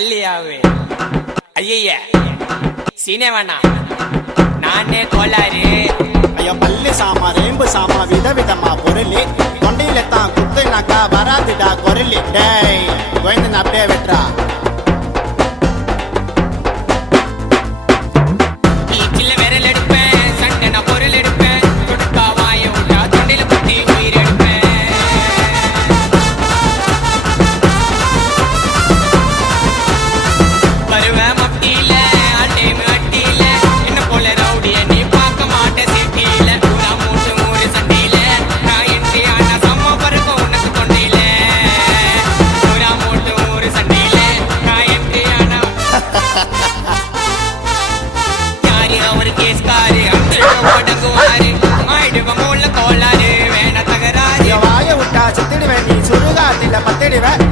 தள்ளியாவே ஐய சீனே வேணாம் நானே கோளாறு ஐயோ பல்லு சாமா ரேம்பு சாமா விதவிதமா பொருளி தொண்டையில தான் குத்துனாக்கா வராதுடா குரலி டேய் கோயந்தன் அப்படியே வெட்டுறா சில்ல விரல் எடுப்பேன் சண்டை நான் பொருள் எடுப்பேன் கொடுக்கா வாய விட்டா தொண்டையில குத்தி உயிர் எடுப்பேன் வருவேன் மட்டியில அட்டேமு அட்டியில என்ன போல ரவுடிய நீ பார்க்க மாட்ட சிட்டியில பூரா மூட்டு மூறு சண்டையில நான் என்று ஆனா சம்ம பருக்கும் உனக்கு தொண்டையில பூரா மூட்டு மூறு சண்டையில நான் என்று ஆனா யாரு அவரு கேஸ்காரு அங்கே உடங்குவாரு ஆயிடுவ மூல கோளாறு வேண தகராறு வாய விட்டா செத்துடுவேன் நீ சுடுகாட்டில பத்திடுவேன்